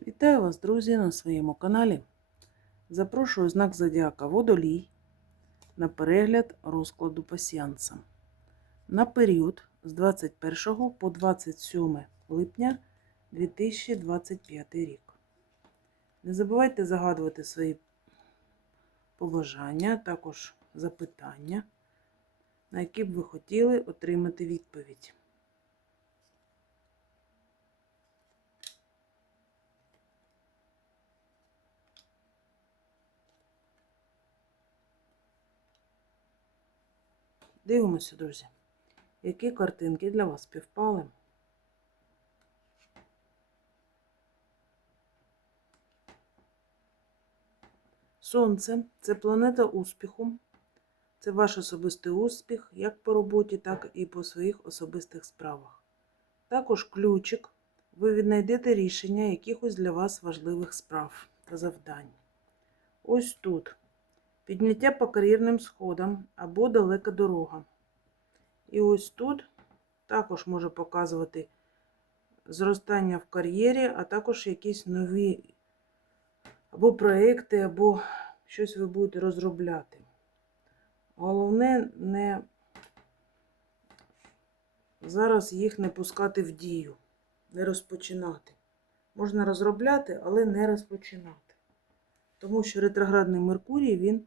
Вітаю вас, друзі, на своєму каналі. Запрошую знак Зодіака Водолій на перегляд розкладу пасіянса на період з 21 по 27 липня 2025 рік. Не забувайте загадувати свої побажання, також запитання, на які б ви хотіли отримати відповідь. Дивимося, друзі, які картинки для вас співпали. Сонце це планета успіху. Це ваш особистий успіх як по роботі, так і по своїх особистих справах. Також ключик. Ви віднайдете рішення якихось для вас важливих справ та завдань. Ось тут підняття по кар'єрним сходам або далека дорога. І ось тут також може показувати зростання в кар'єрі, а також якісь нові або проекти, або щось ви будете розробляти. Головне не зараз їх не пускати в дію, не розпочинати. Можна розробляти, але не розпочинати. Тому що ретроградний Меркурій він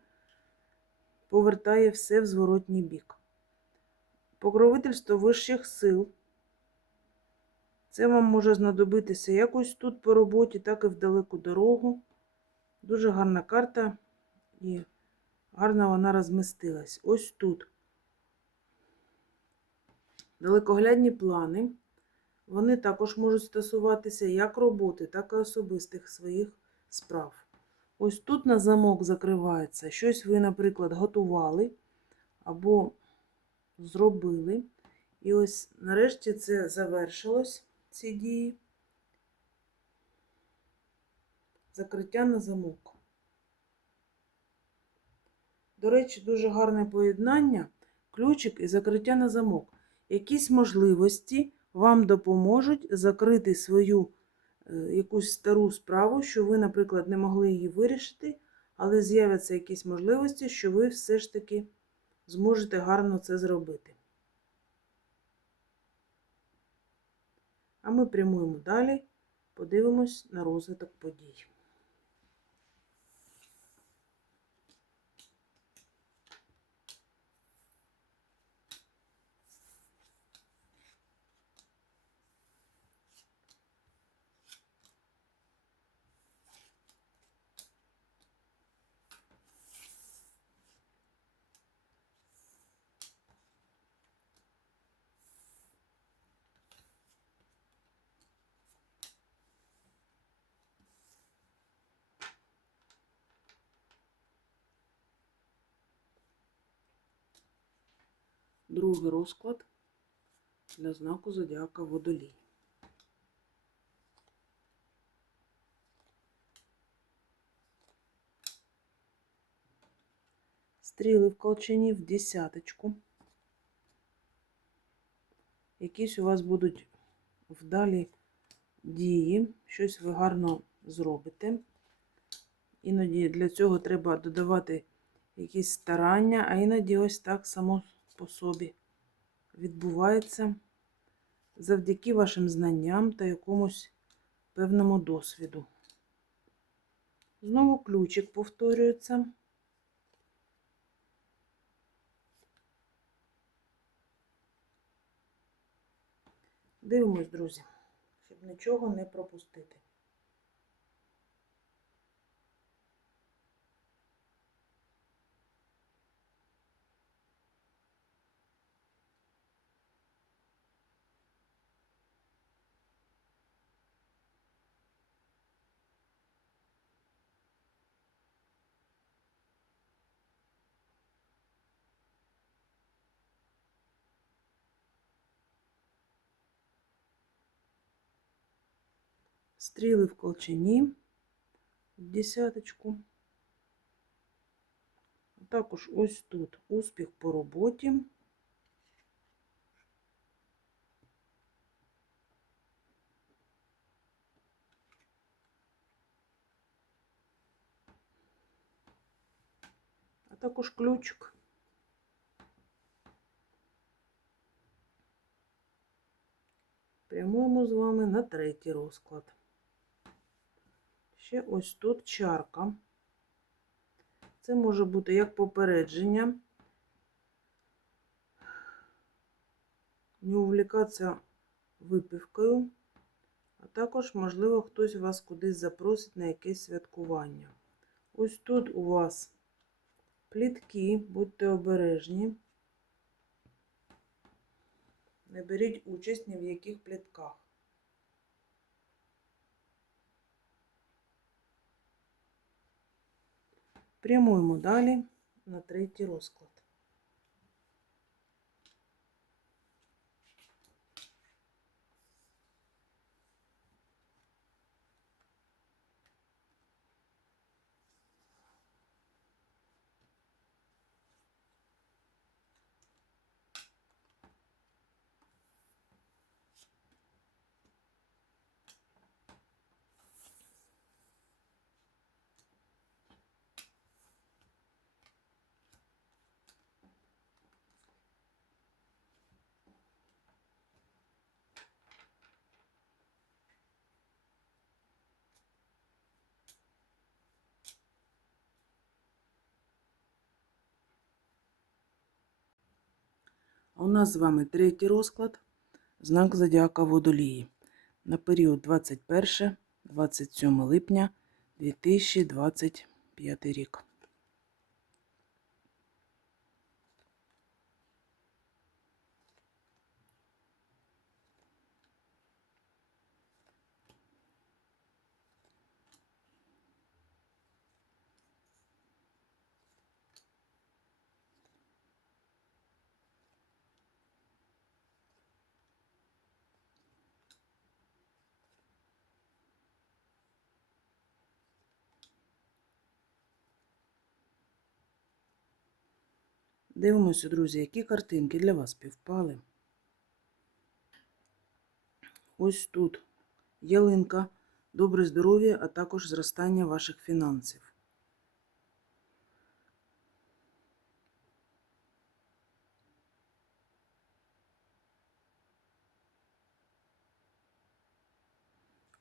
повертає все в зворотній бік. Покровительство вищих сил. Це вам може знадобитися якось тут по роботі, так і в далеку дорогу. Дуже гарна карта і гарно вона розмістилась. Ось тут. Далекоглядні плани. Вони також можуть стосуватися як роботи, так і особистих своїх справ. Ось тут на замок закривається. Щось ви, наприклад, готували або зробили. І ось нарешті це завершилось, ці дії. Закриття на замок. До речі, дуже гарне поєднання, ключик і закриття на замок. Якісь можливості вам допоможуть закрити свою якусь стару справу, що ви, наприклад, не могли її вирішити, але з'являться якісь можливості, що ви все ж таки зможете гарно це зробити. А ми прямуємо далі, подивимось на розвиток подій. Другий розклад для знаку зодіака Водолій. Стріли в колчані в десяточку. Якісь у вас будуть вдалі дії, щось ви гарно зробите. Іноді для цього треба додавати якісь старання, а іноді ось так само по собі відбувається завдяки вашим знанням та якомусь певному досвіду. Знову ключик повторюється. Дивимось, друзі, щоб нічого не пропустити. стріли в колчині десяточку. Також ось тут успіх по роботі. А також ключик. Прямуємо з вами на третій розклад. Ще ось тут чарка. Це може бути як попередження. Не увлікатися випивкою, а також, можливо, хтось вас кудись запросить на якесь святкування. Ось тут у вас плітки, будьте обережні. Не беріть участь ні в яких плітках. Прямуємо далі на третій розклад. А У нас з вами третій розклад, знак Зодіака Водолії на період 21-27 липня 2025 рік. Дивимося, друзі, які картинки для вас співпали. Ось тут ялинка, добре здоров'я, а також зростання ваших фінансів.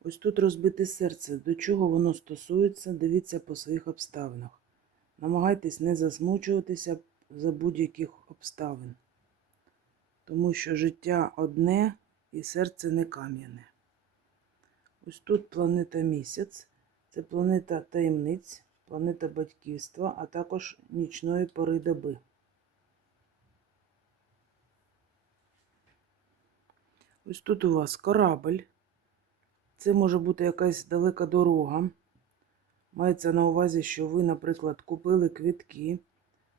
Ось тут розбите серце. До чого воно стосується, дивіться по своїх обставинах. Намагайтесь не засмучуватися за будь-яких обставин, тому що життя одне і серце не кам'яне. Ось тут планета місяць, це планета таємниць, планета батьківства, а також нічної пори доби. Ось тут у вас корабль. Це може бути якась далека дорога. Мається на увазі, що ви, наприклад, купили квітки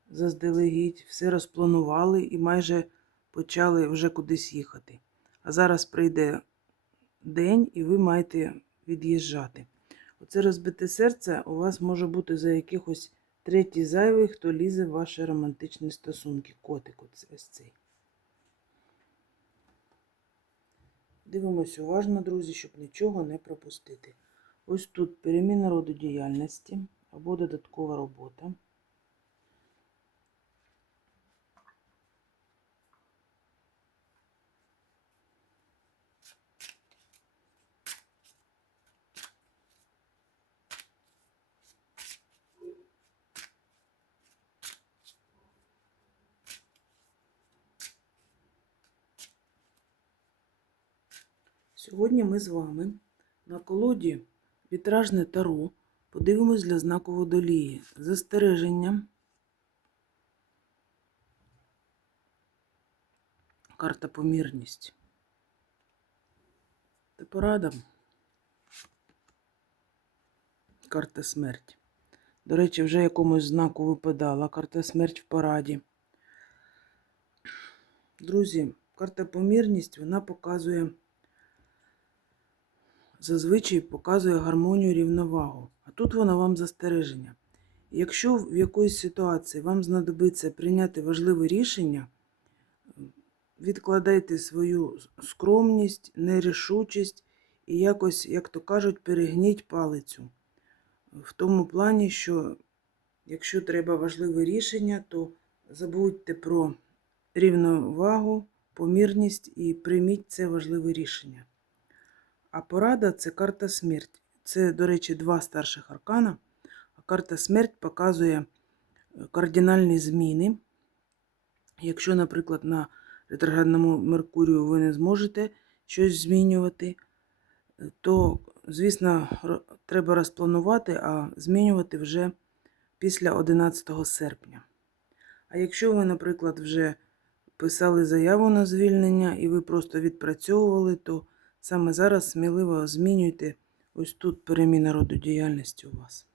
заздалегідь, все розпланували і майже почали вже кудись їхати. А зараз прийде день, і ви маєте від'їжджати. Оце розбите серце у вас може бути за якихось третій зайвий, хто лізе в ваші романтичні стосунки. Котик ось цей. Дивимось уважно, друзі, щоб нічого не пропустити. Ось тут переміна роду діяльності або додаткова робота. Сьогодні ми з вами на колоді вітражне таро подивимось для знаку водолії. Застереження. Карта помірність. Та порада. Карта смерть. До речі, вже якомусь знаку випадала карта смерть в параді. Друзі, карта помірність вона показує зазвичай показує гармонію рівновагу, а тут вона вам застереження. Якщо в якоїсь ситуації вам знадобиться прийняти важливе рішення, відкладайте свою скромність, нерішучість і якось, як то кажуть, перегніть палицю. В тому плані, що Якщо треба важливе рішення, то забудьте про рівновагу, помірність і прийміть це важливе рішення. А порада це карта смерть. Це, до речі, два старших аркана. А карта смерть показує е, кардинальні зміни. Якщо, наприклад, на ретроградному Меркурію ви не зможете щось змінювати, е, то, звісно, треба розпланувати, а змінювати вже після 11 серпня. А якщо ви, наприклад, вже писали заяву на звільнення і ви просто відпрацьовували, то саме зараз сміливо змінюйте ось тут переміна роду діяльності у вас.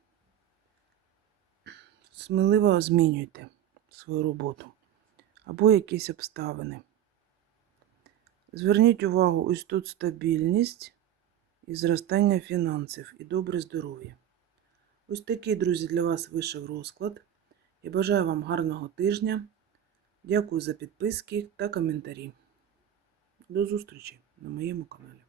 Сміливо змінюйте свою роботу або якісь обставини. Зверніть увагу, ось тут стабільність і зростання фінансів і добре здоров'я. Ось такий, друзі, для вас вийшов розклад. Я бажаю вам гарного тижня. Дякую за підписки та коментарі. До зустрічі на моєму каналі.